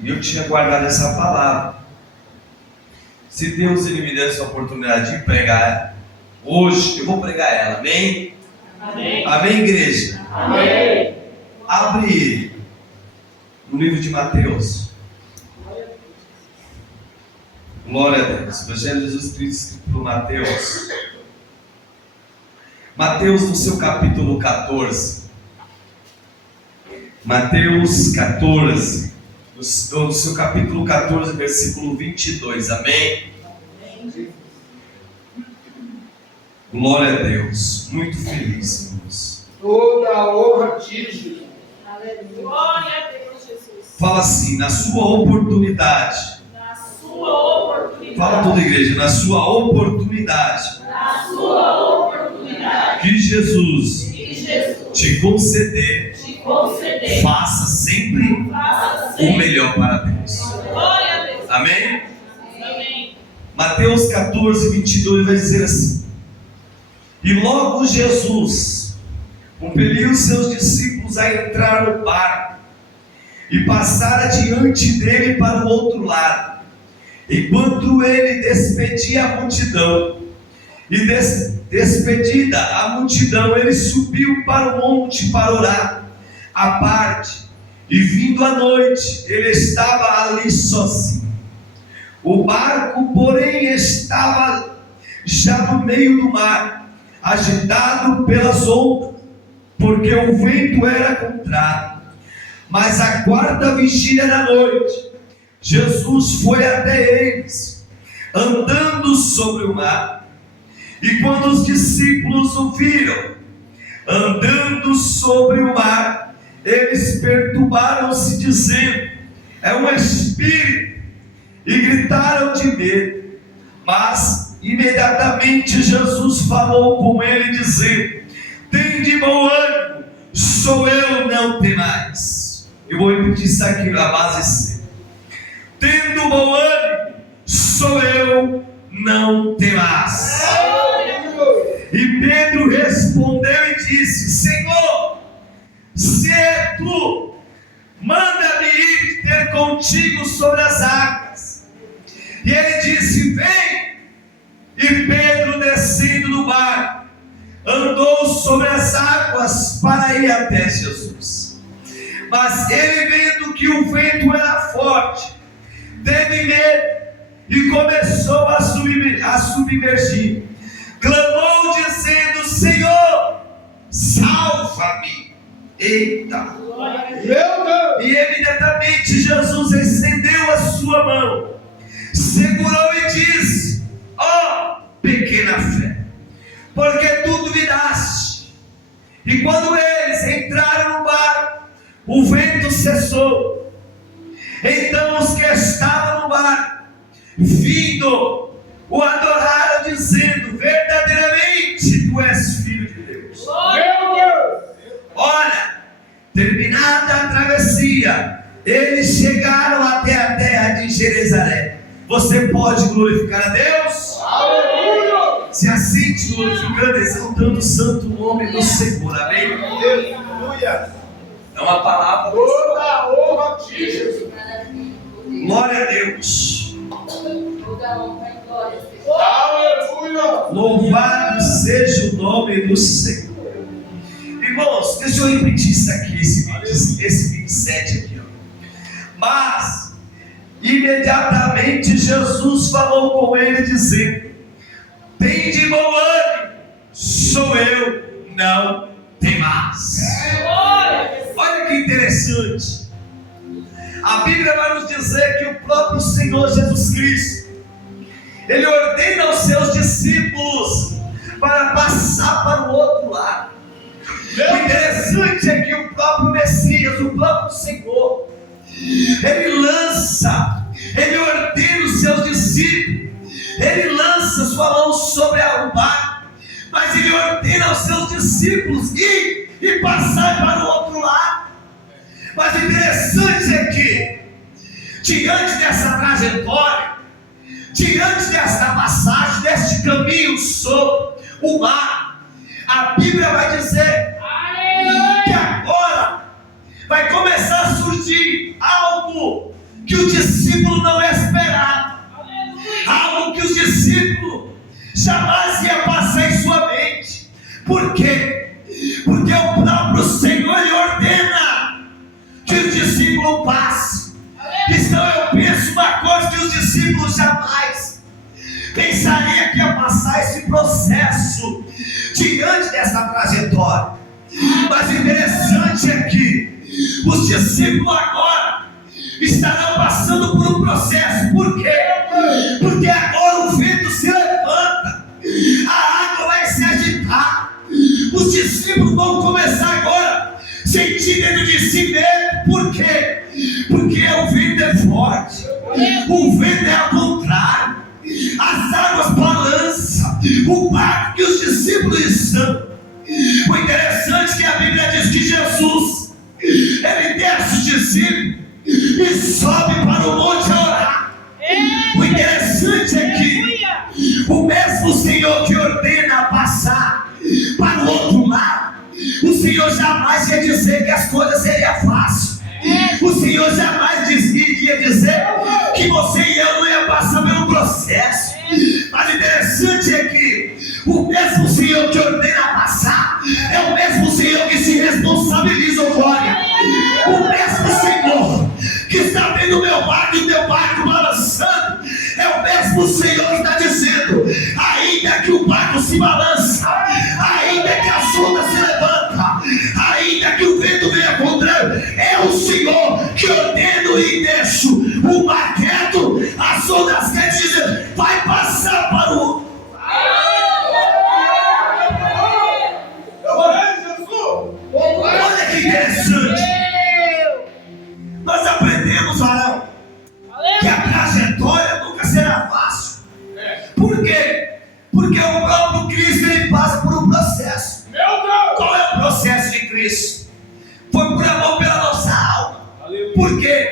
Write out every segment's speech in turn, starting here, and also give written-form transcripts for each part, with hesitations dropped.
E eu tinha guardado essa palavra. Se Deus ele me der essa oportunidade de pregar hoje, eu vou pregar ela. Amém? Amém. Amém, igreja? Amém. Abre no livro de Mateus. Glória a Deus. Evangelho de Jesus Cristo escrito por Mateus. Mateus no seu capítulo 14. Mateus 14. No seu capítulo 14, versículo 22. Amém? Glória a Deus. Muito feliz, irmãos. Toda a honra a ti, Jesus. Glória a Deus, Jesus. Fala assim, na sua oportunidade. Na sua oportunidade. Fala toda a igreja, na sua oportunidade. Na sua oportunidade. Que Jesus Que Jesus te conceder, te conceder. faça sempre Faça o sempre. melhor para Deus. Glória a Deus. Amém? Amém. Mateus 14, 22 vai dizer assim: e logo Jesus compeliu seus discípulos a entrar no barco e passar adiante dele para o outro lado, enquanto ele despedia a multidão. E despedida a multidão, ele subiu para o monte para orar à parte. E vindo a noite, ele estava ali sozinho. O barco, porém, estava já no meio do mar, agitado pelas ondas, porque o vento era contrário. Mas à quarta vigília da noite, Jesus foi até eles, andando sobre o mar. E quando os discípulos o viram andando sobre o mar, eles perturbaram-se, dizendo: é um espírito, e gritaram de medo. Mas imediatamente Jesus falou com ele, dizendo: tende bom ânimo, sou eu, não temais. Eu vou repetir isso aqui na base C. Tendo bom ânimo, sou eu, não temais. E Pedro respondeu e disse: Senhor, se é tu, manda-me ir ter contigo sobre as águas. E ele disse: vem. E Pedro, descendo do barco, andou sobre as águas para ir até Jesus. Mas ele, vendo que o vento era forte, teve medo e começou a submergir. Clamou dizendo: Senhor, salva-me. Eita! Meu Deus! E imediatamente Jesus estendeu a sua mão, segurou e disse: ó, pequena fé, porque tu duvidaste. E quando eles entraram no barco, o vento cessou. Então os que estavam no barco, vindo, o adoraram, dizendo: verdadeiramente tu és filho de Deus. Meu Deus! Olha, terminada a travessia, eles chegaram até a terra de Jerusalém. Você pode glorificar a Deus? Aleluia! Se assente glorificando, exaltando o santo nome do Senhor. Amém? Aleluia! É uma palavra. Toda a honra a ti, Jesus. Glória a Deus. Toda honra e glória seja. Aleluia! Louvado seja o nome do Senhor. Irmãos, deixa eu repetir isso aqui, esse 27 aqui. Mas imediatamente Jesus falou com ele, dizendo: tende bom ânimo, sou eu, não temais. Olha que interessante. A Bíblia vai nos dizer que o próprio Senhor Jesus Cristo, Ele ordena aos seus discípulos para passar para o outro lado. O interessante é que o próprio Messias, o próprio Senhor, Ele lança, Ele ordena os seus discípulos, Ele lança sua mão sobre o barco, mas Ele ordena aos seus discípulos ir e passar para o outro lado. Mas o interessante é que, diante dessa trajetória, diante desta passagem, deste caminho sobre o mar, a Bíblia vai dizer que agora vai começar a surgir algo o discípulo não esperava, algo que os discípulos jamais ia passar em sua mente. Por quê? Porque o próprio Senhor lhe ordena que o discípulo passe. Então eu penso uma coisa que os discípulos jamais pensaria que ia passar esse processo diante dessa trajetória. Mas o interessante é que os discípulos agora estarão passando por um processo. Por quê? Porque agora o vento se levanta, a água vai se agitar. Os discípulos vão começar agora a sentir dentro de si medo. Por quê? Porque o vento é forte, o vento é ao contrário, as águas balançam o barco que os discípulos estão. O interessante é que a Bíblia diz que Jesus, ele desce os discípulos e sobe para o monte a orar. O interessante é que o mesmo Senhor que ordena passar para o outro lado, o Senhor jamais ia dizer que as coisas seriam fáceis. O Senhor jamais ia dizer que você e eu não ia passar pelo processo. Mas o interessante é que o mesmo Senhor que ordena passar é o mesmo Senhor que se responsabiliza, glória. O mesmo Senhor que está vendo o meu barco e o teu barco balançando é o mesmo Senhor que está dizendo: ainda que o barco se balança, ainda que as ondas se levantam, ainda que o vento venha contrário, é o Senhor que ordeno e deixo o mar quieto, as ondas quietas, dizendo: vai passar para o... Olha que interessante. Nós aprendemos, Arão, que a trajetória nunca será fácil. Por quê? Porque o próprio Cristo, ele passa por um processo. Qual é o processo de Cristo? Foi por amor pela nossa alma. Por quê?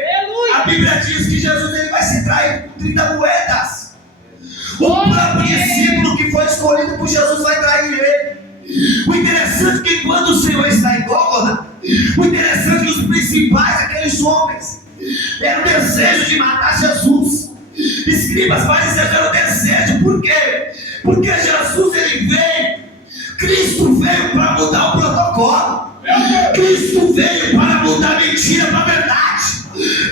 A Bíblia diz que Jesus, ele vai ser traído por 30 moedas. O próprio discípulo que foi escolhido por Jesus vai trair ele. O interessante é que quando o Senhor está em Gólgota, o interessante é que os principais, aqueles homens, era o desejo de matar Jesus. Escribas, fariseus, era o desejo. Por quê? Porque Jesus, ele veio, Cristo veio para mudar o protocolo. Cristo veio para mudar a mentira para a verdade.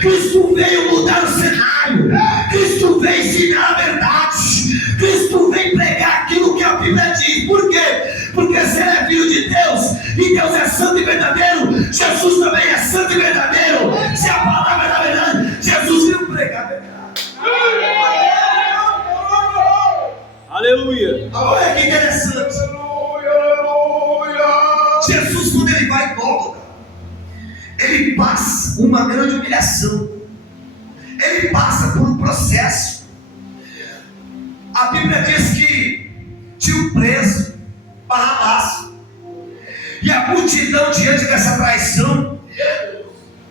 Cristo veio mudar o cenário. Cristo veio ensinar a verdade. Cristo veio pregar aquilo que a Bíblia diz. Por quê? Porque se ele é filho de Deus e Deus é santo e verdadeiro, Jesus também é santo e verdadeiro. Se a palavra é da verdade, Jesus veio pregar a verdade. Aleluia. Olha que interessante. Jesus, quando ele vai em Gólgota, ele passa uma grande humilhação. Ele passa por um processo. A Bíblia diz que tinha um preso, Barrabás, e a multidão diante dessa traição,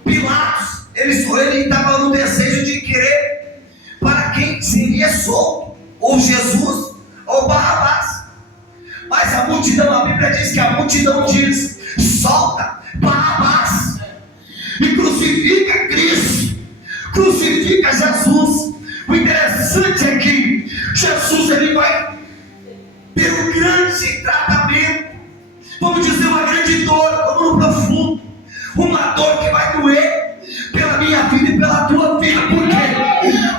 Pilatos, ele estava no desejo de querer para quem seria solto, ou Jesus ou Barrabás. Mas a multidão, a Bíblia diz que a multidão diz: solta Barrabás e crucifica Cristo, crucifica Jesus. O interessante é que Jesus, ele vai ter um grande tratamento, vamos dizer, uma grande dor, vamos no profundo, uma dor que vai doer pela minha vida e pela tua vida. Por quê?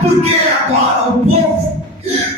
Porque agora o povo,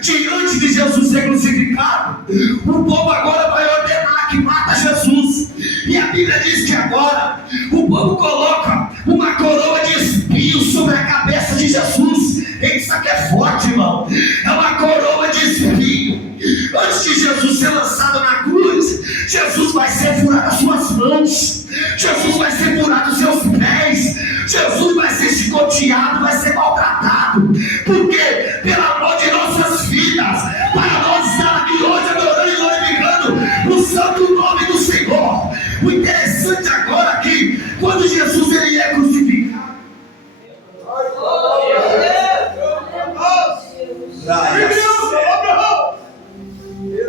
diante de Jesus ser crucificado, o povo agora vai ordenar que mata Jesus. E a Bíblia diz que agora o povo coloca uma coroa de espinhos sobre a cabeça de Jesus. Isso aqui é forte, irmão. É uma coroa de espinho. Antes de Jesus ser lançado na cruz, Jesus vai ser furado as suas mãos, Jesus vai ser furado os seus pés, Jesus vai ser chicoteado, vai ser maltratado. Por quê? Pelo amor de nossas vidas, para nós estar aqui hoje adorando e glorificando o santo nome do Senhor. O interessante agora é que quando Jesus ele é crucificado,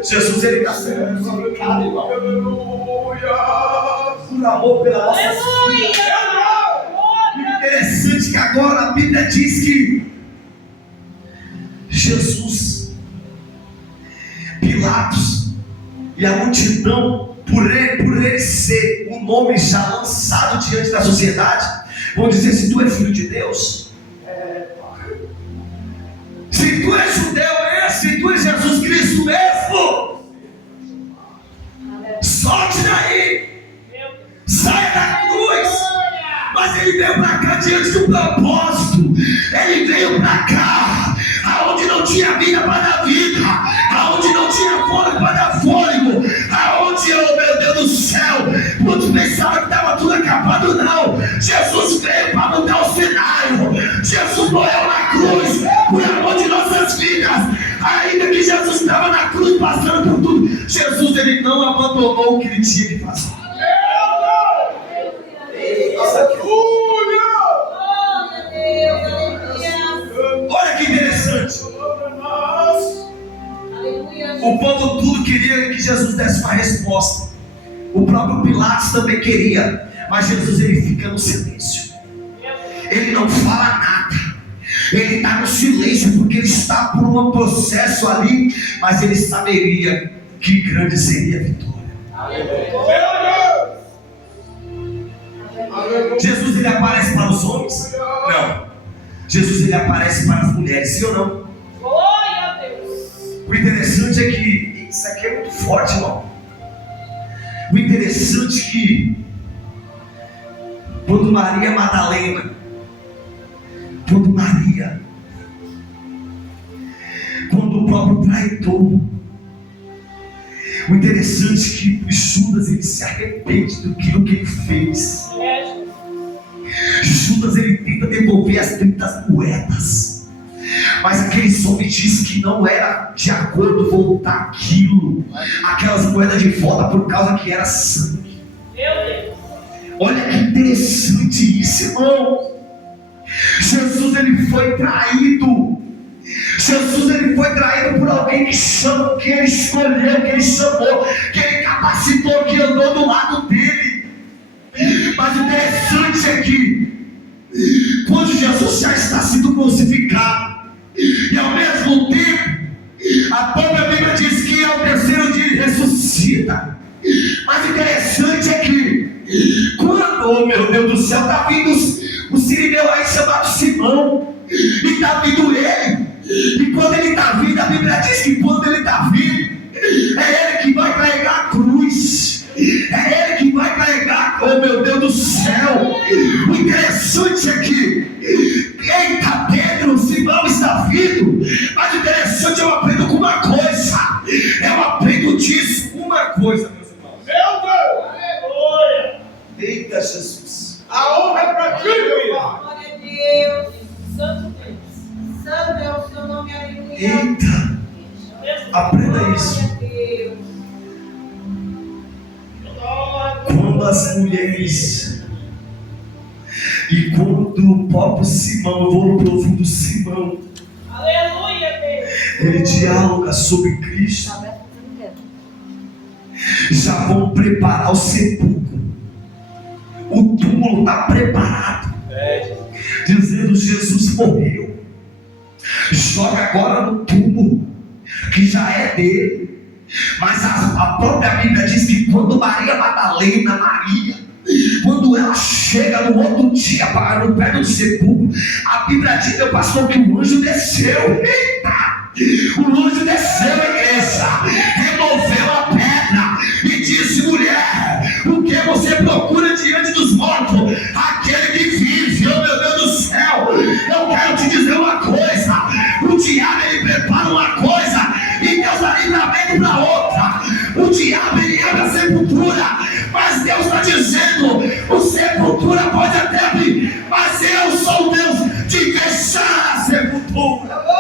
Jesus ele está sendo crucificado, irmão, por amor pela nossa vida. O interessante é que agora a Bíblia Bíblia diz que Jesus, Pilatos e a multidão, por ele ser um nome já lançado diante da sociedade, vão dizer: se tu és filho de Deus, se tu és judeu mesmo, se tu és Jesus Cristo mesmo, solte daí, saia da cruz. Mas ele veio para cá diante de um propósito. Ele veio para cá aonde não tinha vida para dar vida, aonde não tinha fôlego para dar fôlego, aonde, oh meu Deus do céu, muitos pensavam que estava tudo acabado. Não, Jesus veio para mudar o cenário. Jesus morreu na cruz por amor de nossas vidas. Ainda que Jesus estava na cruz passando por tudo, Jesus, ele não abandonou o que ele tinha que fazer. Olha que interessante. O povo tudo queria que Jesus desse uma resposta. O próprio Pilatos também queria, mas Jesus, ele fica no silêncio. Ele não fala nada. Ele está no silêncio porque ele está por um processo ali, mas ele saberia que grande seria a vitória. Jesus, ele aparece para os homens? Não. Jesus, ele aparece para as mulheres, sim ou não? Glória a Deus. O interessante é que isso aqui é muito forte, irmão. O interessante é que quando Maria Madalena, quando o próprio traidor, o interessante é que Judas, ele se arrepende do que ele fez. Judas, ele tenta devolver as 30 moedas, mas aqueles homens dizem que não era de acordo voltar aquelas moedas de volta, por causa que era sangue. Olha que interessante isso, irmão. Jesus, ele foi traído. Jesus, ele foi traído por alguém que chamou, que ele escolheu, que ele chamou, que ele capacitou, que andou do lado dele. Mas o interessante é que quando Jesus já está sendo crucificado, e ao mesmo tempo a própria Bíblia diz que ao terceiro dia ele ressuscita. Mas o interessante é que quando, oh meu Deus do céu, está vindo o sirineu aí chamado Simão, e está vindo ele, e quando ele está vindo, a Bíblia diz que quando ele está vindo, é ele que vai carregar a cruz, é ele que vai carregar, oh meu Deus do céu. O interessante é que, eita, Pedro, Simão está vindo, mas o interessante, eu aprendo com uma coisa, eu aprendo disso, uma coisa, meus irmãos. Meu Deus! Aleluia! Eita, Jesus, A honra é para ti, meu Pai. Glória a Deus. Santo Deus. Santo é o seu nome, aleluia. eita, aprenda isso. Glória a Deus. Quando as mulheres, e quando o próprio Simão, eu vou no profundo Simão, Aleluia, Deus. ele dialoga sobre Cristo, já vão preparar o sepulcro, o túmulo está preparado, dizendo: Jesus morreu, joga agora no túmulo, que já é dele. Mas a própria Bíblia diz que quando Maria Madalena, quando ela chega no outro dia para no pé do sepulcro, a Bíblia diz, meu pastor, que o anjo desceu. Eita! O anjo desceu, igreja, removeu a pedra e disse: mulher, o que você procura diante dos mortos? Aquele que vive. Oh meu Deus do céu, eu quero te dizer uma coisa: o diabo, ele prepara uma coisa e Deus dá livramento para outra. O diabo, ele abre a sepultura, mas Deus está dizendo: o sepultura pode até abrir, mas eu sou o Deus de fechar a sepultura.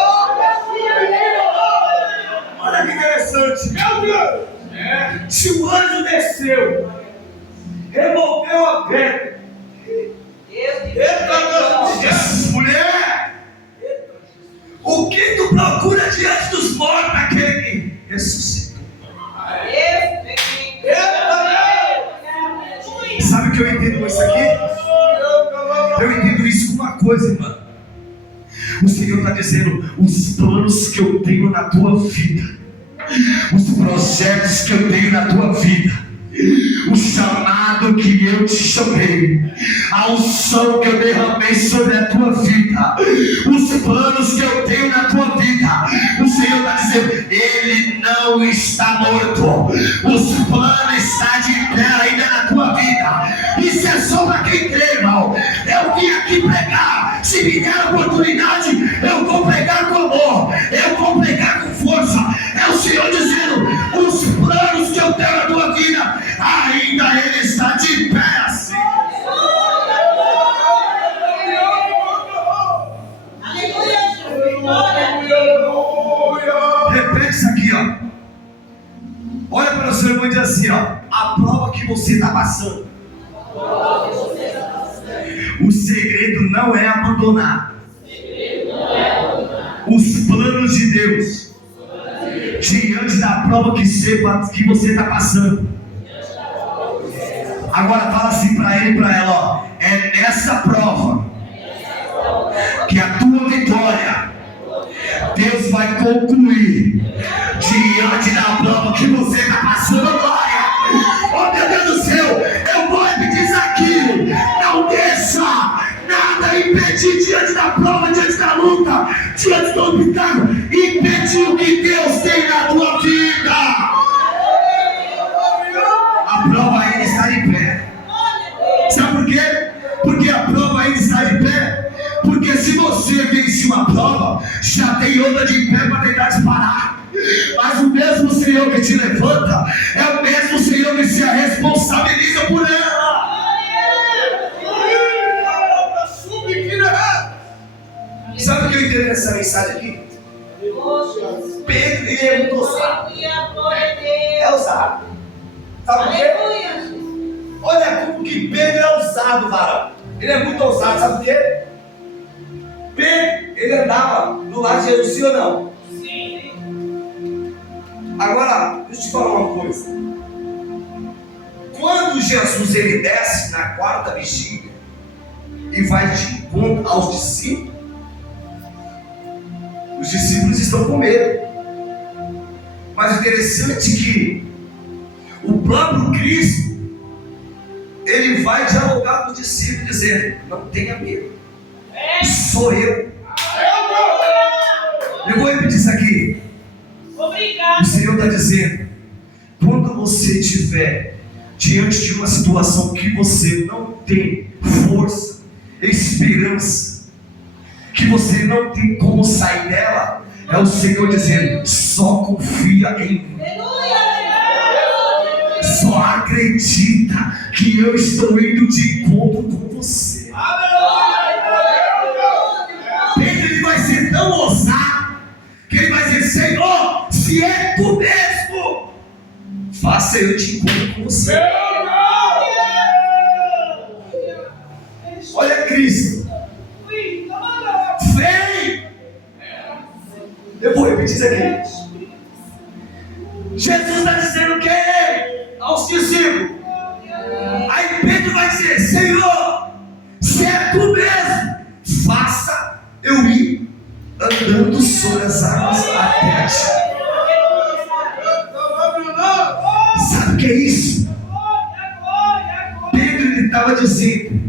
Olha que interessante, meu Deus. Se o anjo desceu, removeu a pedra, mulher, o que tu procura diante dos mortos? Aquele que ressuscitou. Sabe o que eu entendo com isso aqui? Eu entendo isso com uma coisa, irmã. O Senhor está dizendo: os planos que eu tenho na tua vida, os projetos que eu tenho na tua vida, o chamado que eu te chamei, a unção que eu derramei sobre a tua vida, os planos que eu tenho na tua vida, o Senhor está dizendo: Ele não está morto, os planos estão de pé ainda na tua vida. Isso é só para quem crê, irmão. Eu vim aqui pregar. Se me der a oportunidade, eu vou pregar com amor, eu vou pregar com força. É o Senhor dizendo: os planos que eu tenho na tua vida, ainda Ele está de pé assim. Repete isso aqui, ó. Olha para o seu irmão e diz assim, ó: a prova que você está passando, o segredo não é abandonar os planos de Deus diante da prova que você está passando. Agora fala assim para ele e para ela, ó: é nessa prova que a tua vitória Deus vai concluir diante da prova que você está passando. Glória! Oh, meu Deus do céu, eu vou repetir isso aqui: não deixa nada impedir diante da prova, diante da luta, diante do obstáculo, impedir o que Deus tem na tua vida. A prova ainda está de pé. Sabe por quê? Porque a prova ainda está de pé. Porque se você vence uma prova, já tem outra de pé para tentar te parar. Mas o mesmo Senhor que te levanta é o mesmo Senhor que se responsabiliza por ela. Sabe o que eu entendo nessa mensagem aqui? Pedro, ele é muito ousado. É ousado. Sabe por quê? Olha como que Pedro é ousado, varão. Ele é muito ousado, sabe por quê? Pedro, ele andava do lado de Jesus, sim ou não? Sim. Agora, deixa eu te falar uma coisa. Quando Jesus ele desce na quarta vigília e vai de encontro aos discípulos, os discípulos estão com medo. Mas o interessante é que o próprio Cristo, ele vai dialogar com os discípulos dizendo: não tenha medo, sou eu. Eu vou repetir isso aqui. O Senhor está dizendo: quando você estiver diante de uma situação que você não tem força, esperança, que você não tem como sair dela, é o Senhor dizendo: só confia em mim. Só acredita que eu estou indo de encontro com você. Pedro, ele vai ser tão ousado que ele vai dizer: Senhor, se é tu mesmo, faça eu te encontro com você. Olha Cristo, vem. Eu vou repetir isso aqui. Jesus está dizendo que aos discípulos. Aí Pedro vai dizer: Senhor, se é tu mesmo, faça eu ir andando sobre as águas até a ti. Sabe o que é isso? Pedro, ele estava dizendo: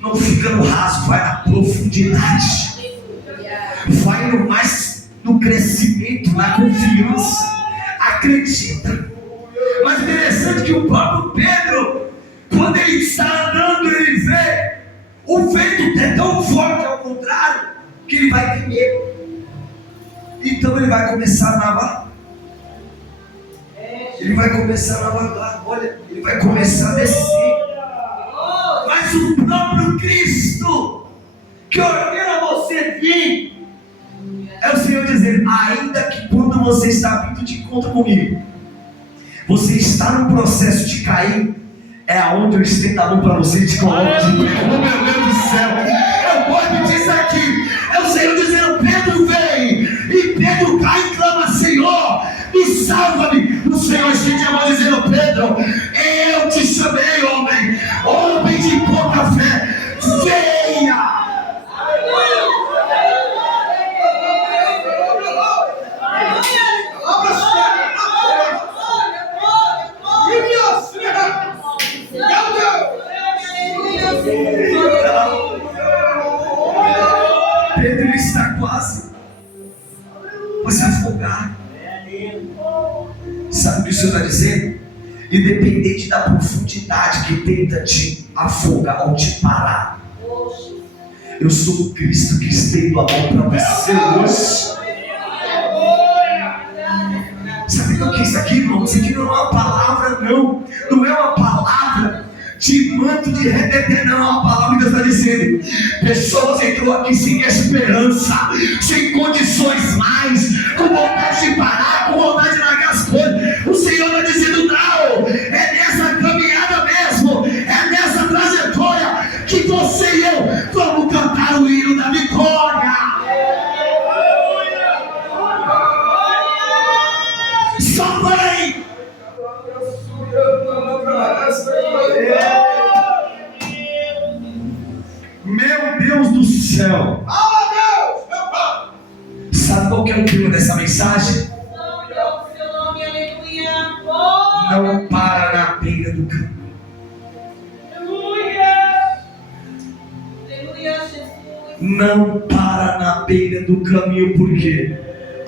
não fica no raso, vai na profundidade, vai no crescimento, na confiança, acredita. Mas interessante que o próprio Pedro, quando ele está andando, ele vê o vento é tão forte ao contrário, que ele vai ter medo. Então ele vai começar a navegar. Ele vai começar a navegar, olha, ele vai começar a descer. Mas o próprio Cristo, que ordena você vir, é o Senhor dizendo: ainda que quando você está vindo de encontro comigo, você está no processo de cair, é aonde eu estendo a mão para você e te coloco de pé. Oh, meu Deus do céu, eu vou repetir isso aqui. É o Senhor dizendo: Pedro vem, e Pedro cai e clama: Senhor, me salva-me. O Senhor estende a mão dizendo: Pedro, eu te chamei, homem de pouca fé, venha. está quase você afogar. Sabe o que o Senhor está dizendo? Independente da profundidade que tenta te afogar ou te parar, eu sou o Cristo que estendo a mão para você hoje. Sabe o que é isso aqui, irmão? Isso aqui não é uma palavra, não. Não é uma palavra de manto de reteter, não. É uma palavra que Deus está dizendo. Pessoas entrou aqui sem esperança, sem condições mais, com vontade de parar, com vontade de largar as coisas. O Senhor está dizendo, não. É nessa caminhada mesmo, é nessa trajetória que você e eu vamos cantar o hino da vitória. Só vai! Meu Deus do céu! Sabe qual que é o tema dessa mensagem? Não para na beira do caminho. Não para na beira do caminho, porque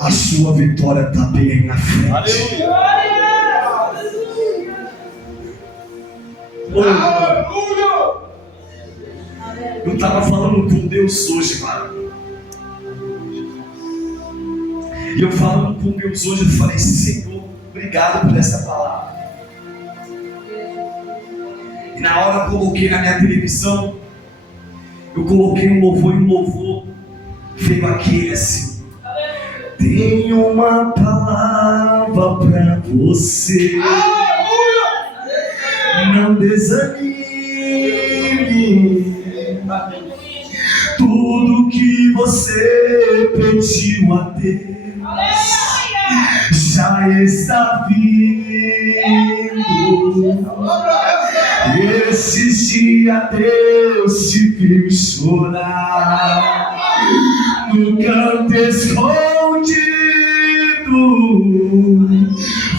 a sua vitória está bem na frente. Eu estava falando com Deus hoje, mano. E eu falando com Deus hoje, eu falei, Senhor, obrigado por essa palavra. E na hora eu coloquei na minha televisão, eu coloquei um louvor e um louvor veio aquele assim. Tenho uma palavra pra você. Não desanime. Tudo que você pediu a Deus já está vindo. Esses dias Deus te viu chorar no canto escondido.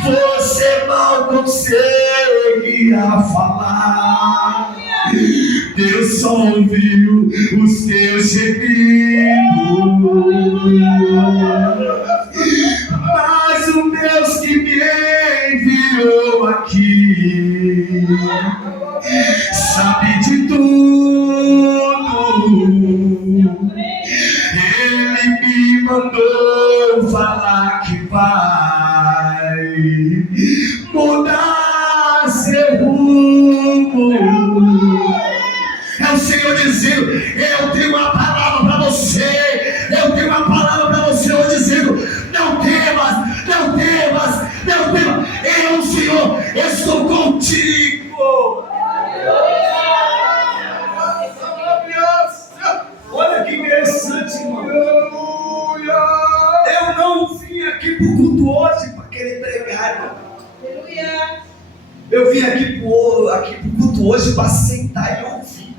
Você mal conseguia falar. Deus só ouviu os teus gemidos. Mas o Deus que me enviou aqui sabe de tudo. Ele me mandou falar que vai mudar seu rumo. É o Senhor dizendo, eu tenho uma palavra para você. Eu tenho uma palavra para você hoje dizendo, não temas, não temas, não temas. Eu, Senhor, estou contigo. Olha que interessante, irmão. Eu não vim aqui pro culto hoje para querer pregar, irmão. Eu vim aqui pro culto hoje para sentar e ouvir.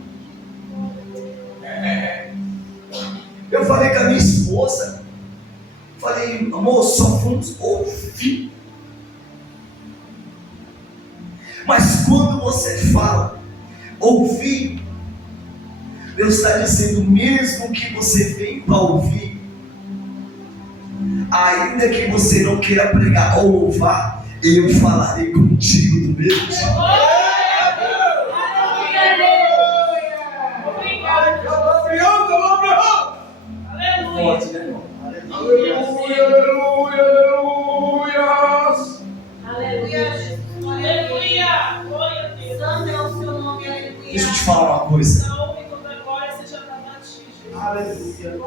Eu falei com a minha esposa, falei, amor, só vamos ouvir. Mas quando você fala, ouvir, Deus está dizendo, mesmo que você venha para ouvir, ainda que você não queira pregar ou louvar, eu falarei contigo do mesmo jeito. Forte, né, irmão? Aleluia, aleluia, aleluia. Aleluia. Santo é o seu nome, aleluia. Deixa eu te falar uma coisa. aleluia.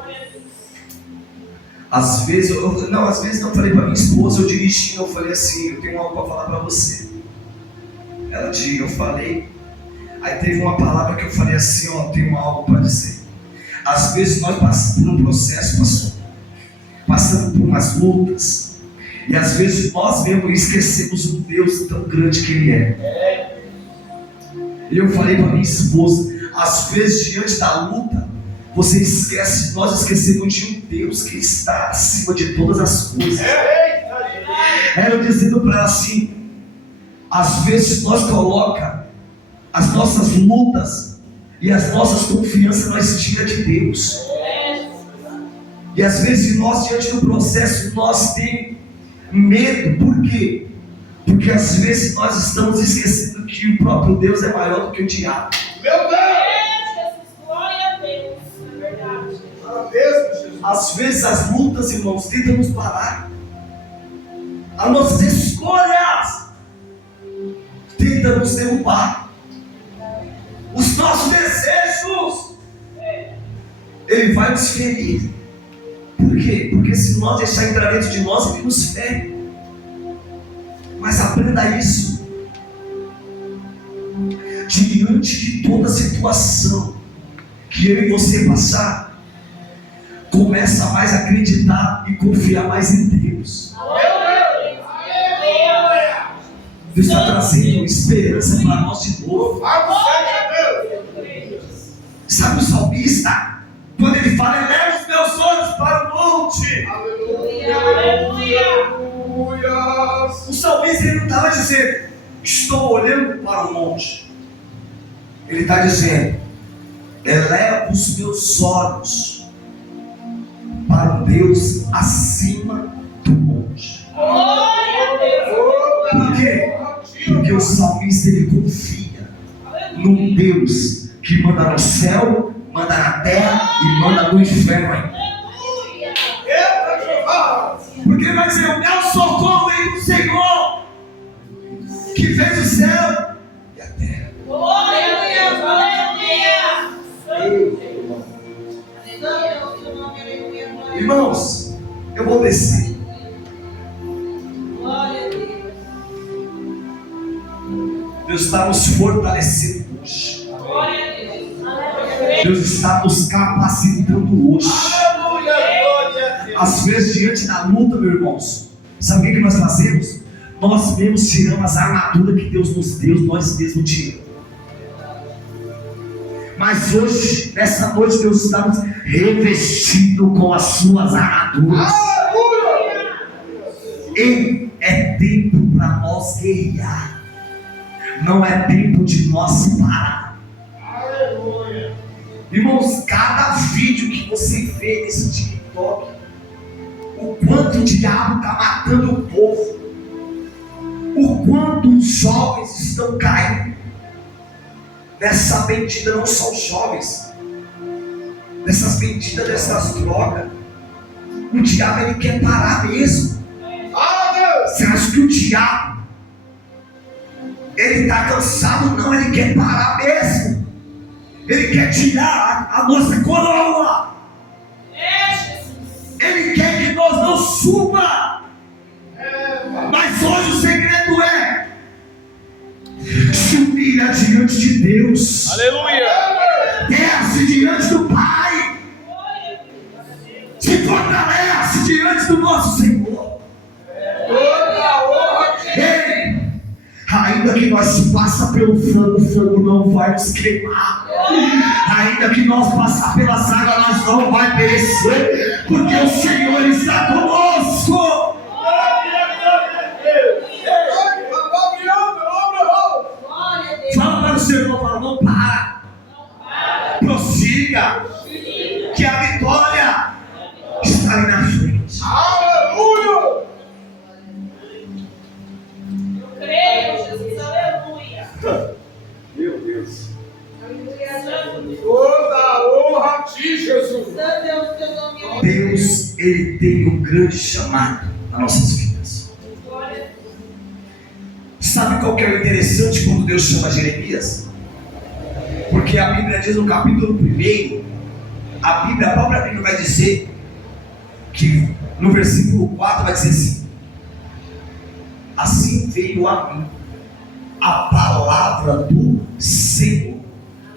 Às vezes não falei para minha esposa, eu dirigindo, eu falei assim, eu tenho algo para falar para você. Ela disse, eu falei. Aí teve uma palavra que eu falei assim, ó, tenho algo para dizer. Às vezes nós passamos por um processo, pastor, passamos por umas lutas, e às vezes nós mesmos esquecemos o Deus tão grande que Ele é. E eu falei para minha esposa, às vezes diante da luta, você esquece, nós esquecemos de um Deus que está acima de todas as coisas. Eu dizendo para ela assim, às vezes nós colocamos as nossas lutas e as nossas confianças nós tira de Deus. E às vezes nós, diante do processo, nós temos medo. Por quê? Porque às vezes nós estamos esquecendo que o próprio Deus é maior do que o diabo. Meu Deus! Jesus, glória a Deus. É verdade. Parabéns, Jesus. Às vezes as lutas, irmãos, tentam nos parar. As nossas escolhas tentam nos derrubar. Os nossos desejos, Ele vai nos ferir. Por quê? Porque se nós deixar entrar dentro de nós, Ele nos fere. Mas aprenda isso. Diante de toda situação que eu e você passar, começa mais a acreditar e confiar mais em Deus. Deus está trazendo esperança para nós de novo. Sabe o salmista? Quando ele fala, eleva os meus olhos para o monte. Aleluia! O salmista ele não estava dizendo, estou olhando para o monte. Ele está dizendo, eleva os meus olhos para um Deus acima do monte. Por quê? Porque o salmista ele confia num Deus que manda no céu, manda na terra e manda no inferno. Porque ele vai dizer, o meu socorro vem do Senhor, que fez o céu e a terra. Irmãos, eu vou descer. Deus está nos fortalecendo hoje. Deus está nos capacitando hoje. Às vezes, diante da luta, meus irmãos, sabe o que nós fazemos? Nós mesmos tiramos as armaduras que Deus nos deu, nós mesmos tiramos. Mas hoje, nessa noite, Deus está nos revestindo com as suas armaduras. E é tempo para nós guerrear. Não é tempo de nós parar. Irmãos, cada vídeo que você vê nesse TikTok, o quanto o diabo está matando o povo, o quanto os jovens estão caindo nessa mentira, não só os jovens, nessas mentiras, dessas drogas. O diabo ele quer parar mesmo. Você acha que o diabo ele está cansado? Não, ele quer parar mesmo. Ele quer tirar a nossa coroa. Ele quer que nós não suba. Mas hoje o segredo é se humilha diante de Deus. Aleluia! Desce diante do Pai. Se fortalece diante do nosso Senhor. Ei, ainda que nós passa pelo fogo, o fogo não vai nos queimar. Ainda que nós passar pelas águas, nós não vai perecer, porque o Senhor está conosco. Fala para o seu irmão, fala, não para. Prossiga, que a vitória está ali na frente. Aleluia! Creio, Jesus, aleluia. Meu Deus. Toda honra a ti, Jesus. Santo é o teu nome. Deus, Ele tem um grande chamado nas nossas vidas. Sabe qual que é o interessante quando Deus chama Jeremias? Porque a Bíblia diz no capítulo 1, a própria Bíblia vai dizer que no versículo 4 vai dizer assim: assim veio a mim a palavra do Senhor.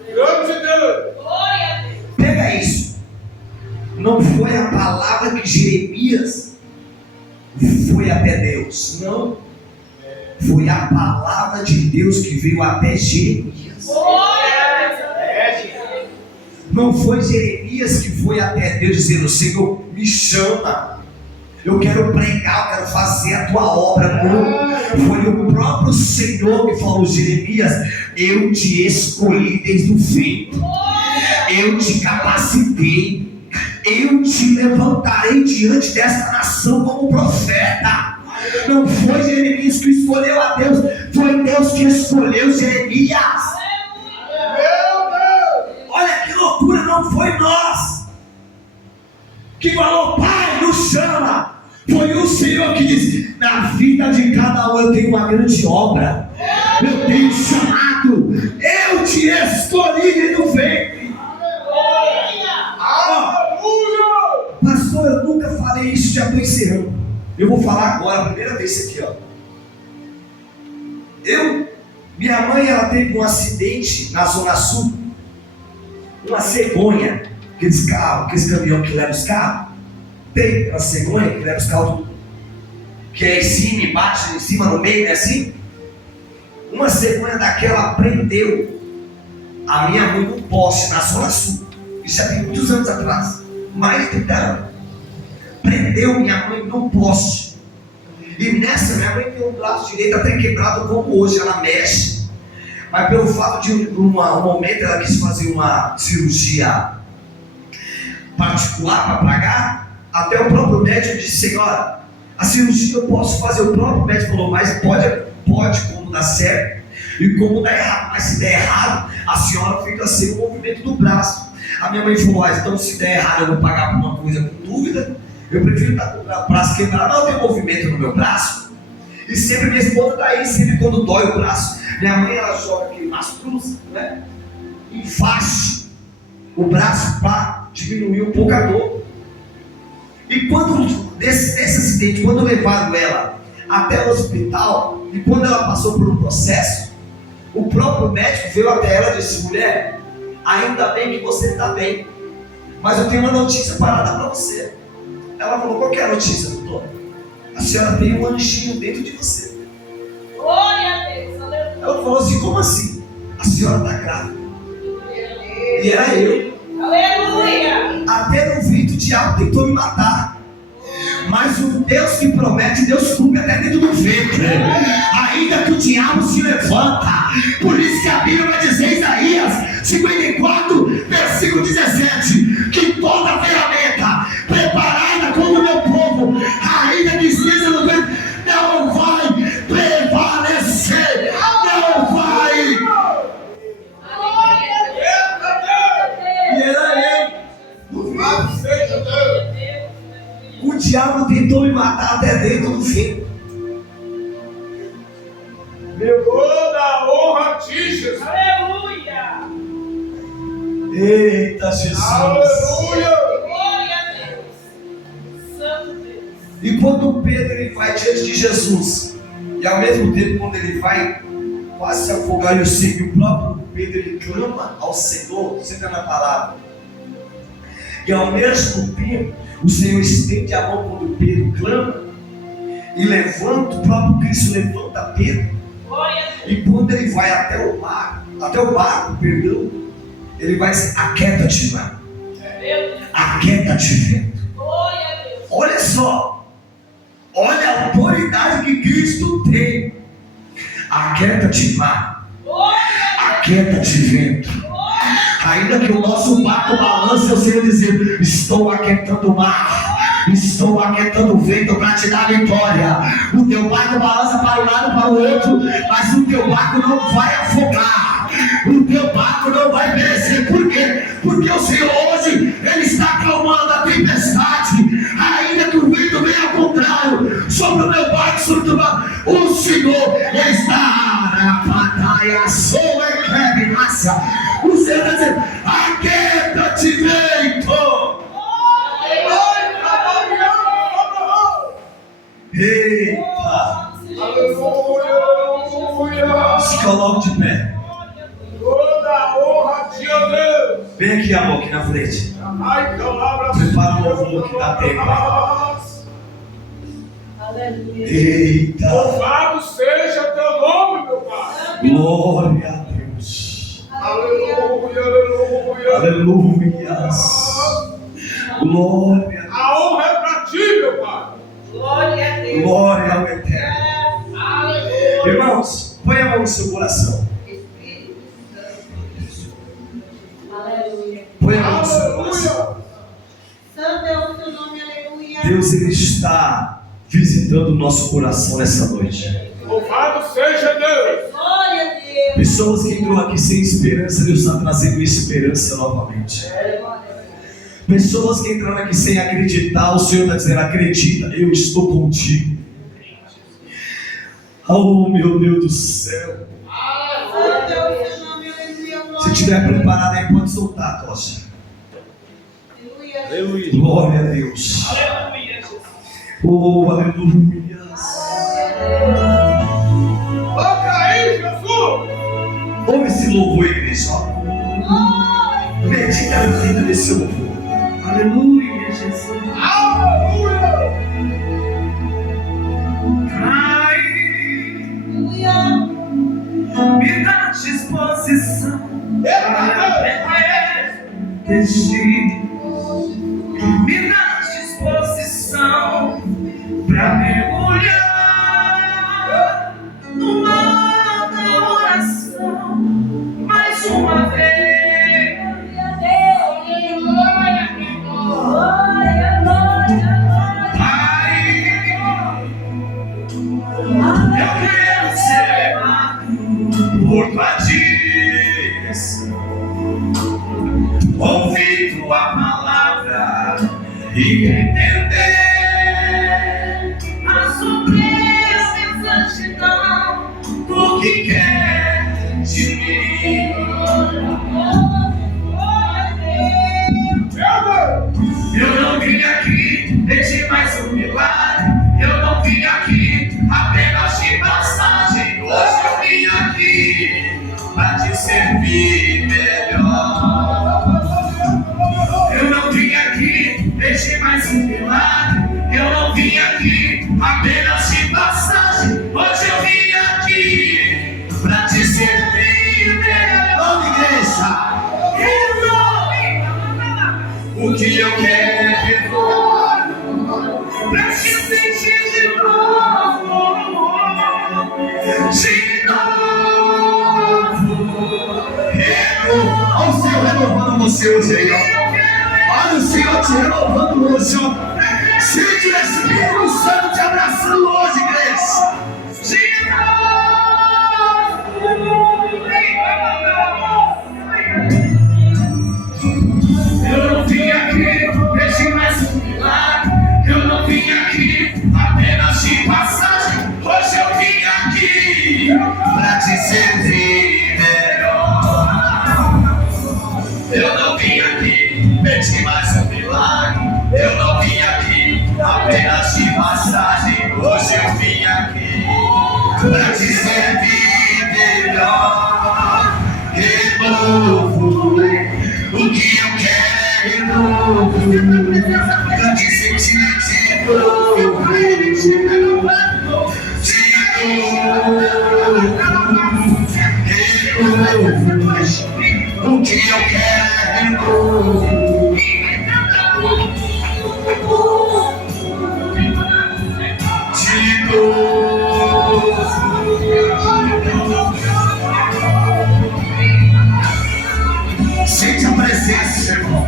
Grande Deus. Glória a Deus. Pega isso. Não foi a palavra que Jeremias foi até Deus. Não. Foi a palavra de Deus que veio até Jeremias. Glória a Deus. Não foi Jeremias que foi até Deus dizendo: Senhor, me chama, eu quero pregar, eu quero fazer a tua obra. Não, foi o próprio Senhor que falou: Jeremias, eu te escolhi desde o ventre, eu te capacitei, eu te levantarei diante desta nação como profeta. Não foi Jeremias que escolheu a Deus, foi Deus que escolheu Jeremias. Meu Deus! Olha que loucura, não foi nós que falou, Pai, nos chama. Foi o Senhor que disse, na vida de cada um eu tenho uma grande obra, eu tenho chamado, eu te escolhi no ventre. Aleluia! Pastor, eu nunca falei isso, já estou encerrando. Eu vou falar agora, a primeira vez isso aqui, ó. Minha mãe, ela teve um acidente na Zona Sul, uma cegonha, aqueles caminhão que leva os carros, tem uma cegonha que leva os carros, que é em cima, embaixo, em cima, no meio, é assim? Uma cegonha daquela prendeu a minha mãe num poste na Zona Sul, isso já tem muitos anos atrás, mais de 30 anos, prendeu minha mãe num poste. E nessa, minha mãe tem um braço direito até quebrado como hoje, ela mexe. Mas pelo fato de um momento ela quis fazer uma cirurgia particular para pagar, até o próprio médico disse, senhora, a cirurgia eu posso fazer. O próprio médico falou, mas pode como dá certo e como dá errado. Mas se der errado, a senhora fica sem o movimento do braço. A minha mãe falou, então se der errado eu vou pagar por uma coisa com dúvida. Eu prefiro estar com o braço quebrado, não ter movimento no meu braço. E sempre minha esposa está aí, sempre quando dói o braço. Minha mãe, ela joga aquele mastruz, né? Enfaixe o braço para diminuir um pouco a dor. E quando, nesse acidente, quando levaram ela até o hospital, e quando ela passou por um processo, o próprio médico veio até ela e disse, mulher, ainda bem que você está bem, mas eu tenho uma notícia para dar para você. Ela falou, qual que é a notícia, doutor? A senhora tem um anjinho dentro de você. Glória a Deus, aleluia. Ela falou assim, como assim? A senhora está grávida. E era eu. Aleluia. Até no ventre o diabo tentou me matar. Mas o Deus que promete, Deus cumpre até dentro do ventre. Ainda que o diabo se levanta. Por isso que a Bíblia vai dizer, Isaías 54, versículo 17, que toda ferramenta preparada contra o meu povo, ainda que esteja no ventre, não vai prevalecer. Não vai. E era eu. Louvado seja Deus! O diabo tentou me matar até dentro do ventre. Toda honra a ti, Jesus! Aleluia. Eita Jesus. Aleluia! Glória a Deus. Santo Deus. E quando Pedro ele vai diante de Jesus, e ao mesmo tempo quando ele vai quase se afogar, eu sei que o próprio Pedro ele clama ao Senhor, você está na palavra. E ao mesmo tempo o Senhor estende a mão quando Pedro clama e levanta, o próprio Cristo levanta Pedro. Glória a Deus. E quando ele vai até o barco, ele vai dizer, aquieta-te, mar, Meu Deus. aquieta-te, vento. Glória a Deus. Olha só, olha a autoridade que Cristo tem. Aquieta-te, mar, Glória a aquieta-te, vento. Deus. Glória Ainda que o nosso barco balance, eu sei dizer, estou aquietando o mar, estou aquietando o vento para te dar vitória. O teu barco balança para um lado, para o outro, mas o teu barco não vai afogar, o teu barco não vai perecer. Por quê? Porque o Senhor hoje, Ele está acalmando a tempestade. Ainda que o vento venha ao contrário, sobre o meu barco, sobre o teu barco, o Senhor está na batalha, sou a graça. O Senhor está dizendo, aquieta-te, vento. Eita! Aleluia! Se coloque de pé. Toda honra a ti, ó Deus! Vem aqui, amor, aqui na frente. Ai, palavra. Prepara o louvor que dá tempo. Aleluia. Eita! Louvado seja teu nome, meu Pai! Glória a Deus. Aleluia, aleluia! Aleluia. Glória. A honra é para ti, meu Pai! Glória a Deus. Glória ao Eterno. Aleluia. Irmãos, põe a mão no seu coração. Aleluia. Põe a mão no seu coração. Aleluia! Deus, Ele está visitando o nosso coração nessa noite. Louvado seja Deus. Glória a Deus. Pessoas que entram aqui sem esperança, Deus está trazendo esperança novamente. Pessoas que entram aqui sem acreditar, o Senhor está dizendo: acredita, eu estou contigo. Oh, meu Deus do céu. Santo é o seu nome, aleluia. Se estiver preparado aí, pode soltar, Tocha. Aleluia. Glória a Deus. Oh, aleluia. Toca aí, Jesus. Ouve esse louvor, igreja. Medita a vida desse louvor. Aleluia, Jesus. Aleluia. Ai, me dá disposição para desistir. Me dá disposição para mergulhar no mar da oração mais uma vez. Eu quero ser levado por tua direção, ouvir tua palavra e entender a surpresa exatidão do que quer de mim. Eu não vim aqui pedir mais um milagre. Eu não vim aqui apenas de passagem. Hoje eu vim aqui para te servir melhor. Eu não vim aqui pedir mais um milagre. Eu não vim aqui apenas de passagem. Hoje eu vim aqui para te servir melhor. Vamos, igreja! O que eu quero é pra te sentir de novo. De novo. Olha o Senhor renovando você hoje aí, ó. Olha o Senhor te renovando hoje, ó. Sente o Espírito Santo te abraçando hoje, igreja. De eu não vim aqui pedir mais um milagre. Eu não vim aqui apenas de passagem. Hoje eu vim aqui pra te servir melhor. Eu não vim aqui pedir mais um milagre. Eu não vim aqui apenas de passagem. Hoje eu vim aqui pra te servir melhor. Renovo o que eu quero, novo, pra te sentir de novo, o que eu quero, novo, sente a presença, irmão.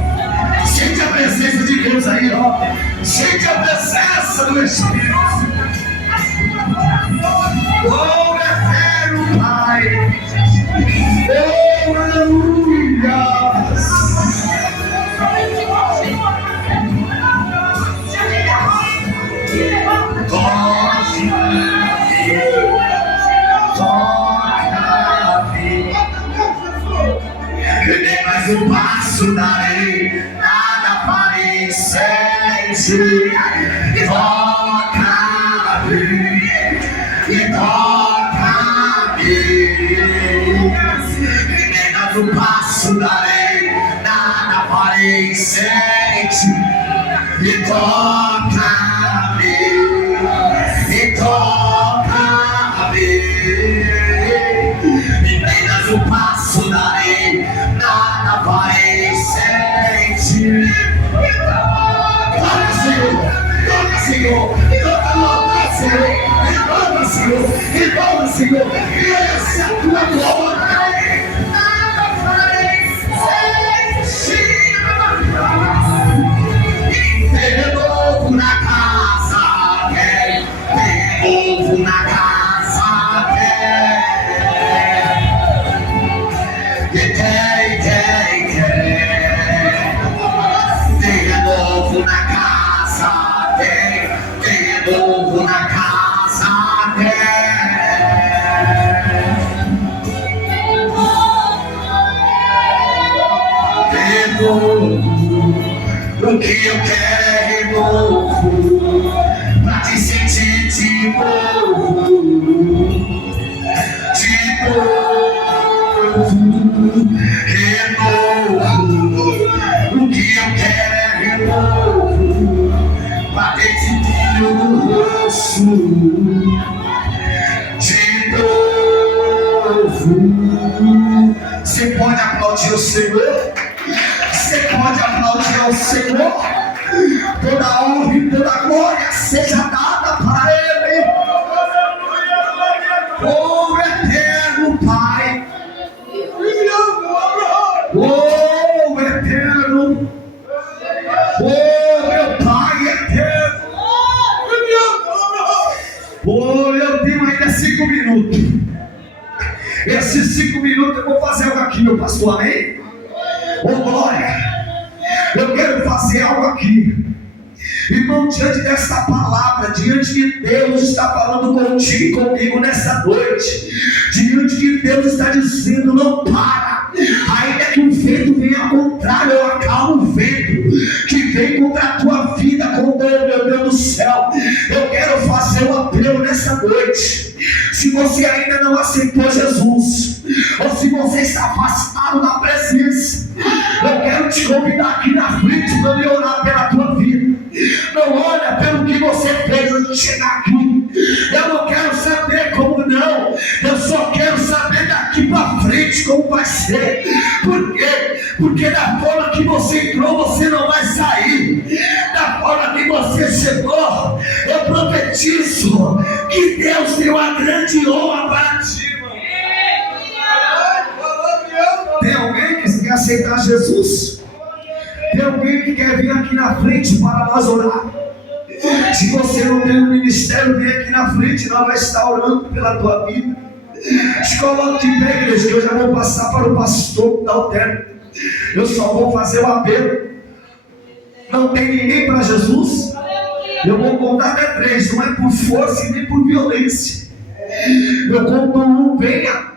Sente a presença de Deus aí, ó. Sente a presença do Espírito. Oh, eterno Pai. Oh, aleluia. Eu nem mais um passo darei, nada farei sem ti. Toca-me, toca-me. Eu nem mais um passo darei, nada farei sem ti. Toca-me, toca-me. E nem mais um passo darei, nada farei sem ti. Toca, Senhor, toca, Senhor, toca, Senhor, toca, Senhor, toca, Senhor, e essa é a tua glória. Nada farei sem ti. Renovo na casa. O que eu quero é renovo, pra te sentir de novo, renovo. O que eu quero é renovo, pra ter sentido no rosto de novo. Você pode aplaudir o Senhor? Você pode aplaudir ao Senhor? Toda a honra e toda a glória seja dada para Ele. Oh, eterno Pai. Oh, eterno. Oh, meu Pai eterno. Oh, eu tenho ainda 5 minutos. Esses 5 minutos eu vou fazer algo aqui, meu pastor, amém? Oh, glória. Eu quero fazer algo aqui. Irmão, diante dessa palavra, diante de Deus está falando contigo e comigo nessa noite. Diante de Deus está dizendo: não para. Ainda que o vento venha ao contrário, eu acalmo o vento que vem contra a tua vida, com meu Deus do céu. Eu quero fazer um apelo nessa noite. Se você ainda não aceitou Jesus, ou se você está afastado da presença, eu quero te convidar aqui na frente para me orar pela tua vida. Não olha pelo que você fez antes de chegar aqui. Eu não quero saber como não. Eu só quero saber daqui para frente como vai ser. Por quê? Porque da forma que você entrou, você não vai sair. Da forma que você chegou, eu profetizo que Deus tem uma grande honra para ti, irmão. Tem alguém que quer aceitar Jesus? Tem alguém que quer vir aqui na frente para nós orar? Se você não tem um ministério, vem aqui na frente, nós vamos estar orando pela tua vida. Se coloque de pé, igreja, que eu já vou passar para o pastor da Alter. Eu só vou fazer o apelo. Não tem ninguém para Jesus? Eu vou contar até 3, não é por força e nem por violência. Eu conto 1, venha.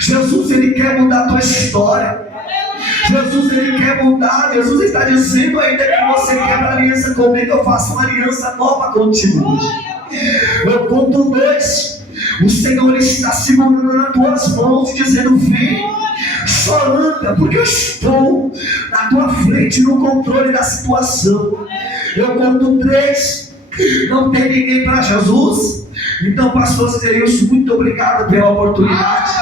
Jesus, Ele quer mudar a tua história. Jesus, Ele quer mudar. Jesus está dizendo ainda que você quebra aliança comigo, eu faço uma aliança nova contigo. Eu conto 2. O Senhor está segurando nas tuas mãos e dizendo: vem, só anda, porque eu estou na tua frente no controle da situação. Eu conto 3. Não tem ninguém para Jesus? Então, pastor Zeilson, muito obrigado pela oportunidade.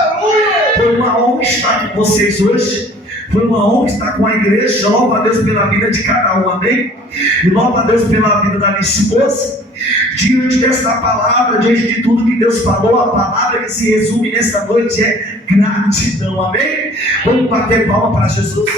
Foi uma honra estar com vocês hoje. Foi uma honra estar com a igreja. Louva a Deus pela vida de cada um, amém? E louva a Deus pela vida da minha esposa. Diante dessa palavra, diante de tudo que Deus falou, a palavra que se resume nessa noite é gratidão, amém? Vamos bater palma para Jesus.